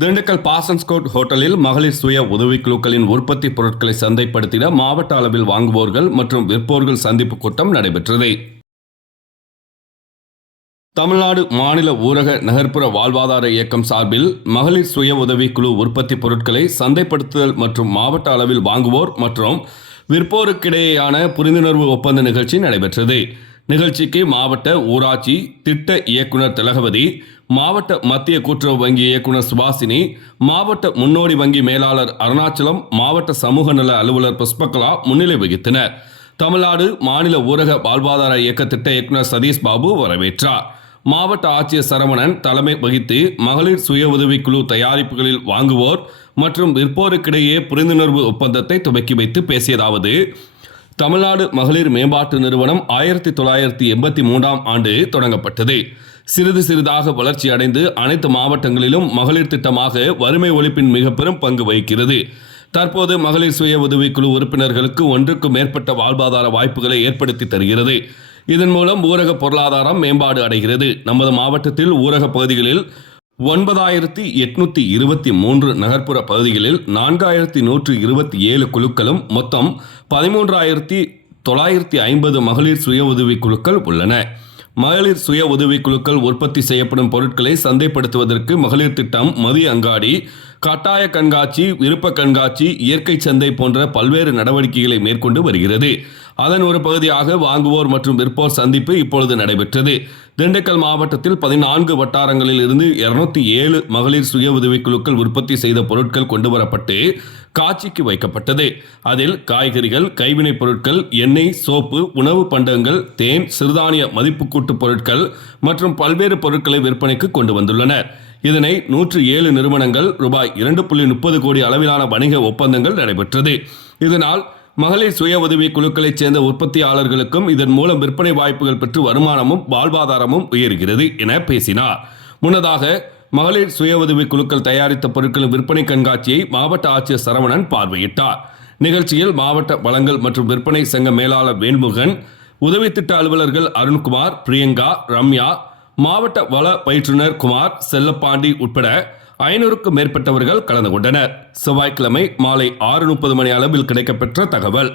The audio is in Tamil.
திண்டுக்கல் பாசன்ஸ்கோட் ஹோட்டலில் மகளிர் சுய உதவிக்குழுக்களின் உற்பத்தி பொருட்களை சந்தைப்படுத்திட மாவட்ட அளவில் வாங்குவோர்கள் மற்றும் விற்போர்கள் சந்திப்பு கூட்டம் நடைபெற்றது. தமிழ்நாடு மாநில ஊரக நகர்ப்புற வாழ்வாதார இயக்கம் சார்பில் மகளிர் சுய உதவிக்குழு உற்பத்தி பொருட்களை சந்தைப்படுத்துதல் மற்றும் மாவட்ட அளவில் வாங்குவோர் மற்றும் விற்போருக்கிடையேயான புரிந்துணர்வு ஒப்பந்த நிகழ்ச்சி நடைபெற்றது. நிகழ்ச்சிக்கு மாவட்ட ஊராட்சி திட்ட இயக்குனர் திலகவதி, மாவட்ட மத்திய கூட்டுறவு வங்கி இயக்குனர் சுபாசினி, மாவட்ட முன்னோடி வங்கி மேலாளர் அருணாச்சலம், மாவட்ட சமூக நல அலுவலர் புஷ்பகலா முன்னிலை வகித்தனர். தமிழ்நாடு மாநில ஊரக வாழ்வாதார இயக்க திட்ட இயக்குனர் சதீஷ் பாபு வரவேற்றார். மாவட்ட ஆட்சியர் சரவணன் தலைமை வகித்து மகளிர் சுய உதவிக்குழு தயாரிப்புகளில் வாங்குவோர் மற்றும் விற்போருக்கிடையே புரிந்துணர்வு ஒப்பந்தத்தை துவக்கி வைத்து பேசியதாவது: தமிழ்நாடு மகளிர் மேம்பாட்டு நிறுவனம் 1983ஆம் ஆண்டு தொடங்கப்பட்டது. சிறிது சிறிதாக வளர்ச்சி அடைந்து அனைத்து மாவட்டங்களிலும் மகளிர் திட்டமாக வறுமை ஒழிப்பின் மிக பெரும் பங்கு வகிக்கிறது. தற்போது மகளிர் சுய உதவிக்குழு உறுப்பினர்களுக்கு ஒன்றுக்கும் மேற்பட்ட வாழ்வாதார வாய்ப்புகளை ஏற்படுத்தி தருகிறது. இதன் மூலம் ஊரக பொருளாதாரம் மேம்பாடு அடைகிறது. நமது மாவட்டத்தில் ஊரக பகுதிகளில் 9823 நகர்ப்புற பகுதிகளில் 4127 குழுக்களும் மொத்தம் 13950 மகளிர் சுய உதவி குழுக்கள் உள்ளன. மகளிர் சுய உதவி குழுக்கள் உற்பத்தி செய்யப்படும் பொருட்களை சந்தைப்படுத்துவதற்கு மகளிர் திட்டம், மதிய அங்காடி, கட்டாய கண்காட்சி, விருப்ப கண்காட்சி, இயற்கை சந்தை போன்ற பல்வேறு நடவடிக்கைகளை மேற்கொண்டு வருகிறது. அதன் ஒரு பகுதியாக வாங்குவோர் மற்றும் விற்போர் சந்திப்பு இப்பொழுது நடைபெற்றது. திண்டுக்கல் மாவட்டத்தில் 14 வட்டாரங்களில் இருந்து 207 மகளிர் சுய உதவிக்குழுக்கள் உற்பத்தி செய்த பொருட்கள் கொண்டுவரப்பட்டு காட்சிக்கு வைக்கப்பட்டது. அதில் காய்கறிகள், கைவினைப் பொருட்கள், எண்ணெய், சோப்பு, உணவு பண்டங்கள், தேன், சிறுதானிய மதிப்பு கூட்டு பொருட்கள் மற்றும் பல்வேறு பொருட்களை விற்பனைக்கு கொண்டு வந்துள்ளனர். இதனை 107 நிறுவனங்கள் ரூபாய் 2.30 கோடி அளவிலான வணிக ஒப்பந்தங்கள் நடைபெற்றது. இதனால் மகளிர் சுய உதவி குழுக்களைச் சேர்ந்த உற்பத்தியாளர்களுக்கும் இதன் மூலம் விற்பனை வாய்ப்புகள் பெற்று வருமானமும் வாழ்வாதாரமும் உயர்கிறது என பேசினார். முன்னதாக மகளிர் சுய உதவி குழுக்கள் தயாரித்த பொருட்களின் விற்பனை கண்காட்சியை மாவட்ட ஆட்சியர் சரவணன் பார்வையிட்டார். நிகழ்ச்சியில் மாவட்ட வளங்கள் மற்றும் விற்பனை சங்க மேலாளர் வேல்முருகன், உதவி திட்ட அலுவலர்கள் அருண்குமார், பிரியங்கா, ரம்யா, மாவட்ட வள பயிற்றுனர் குமார், செல்லப்பாண்டி உட்பட 500க்கும் மேற்பட்டவர்கள் கலந்து கொண்டனர். செவ்வாய்க்கிழமை மாலை 6:30 மணி அளவில் கிடைக்கப்பெற்ற தகவல்.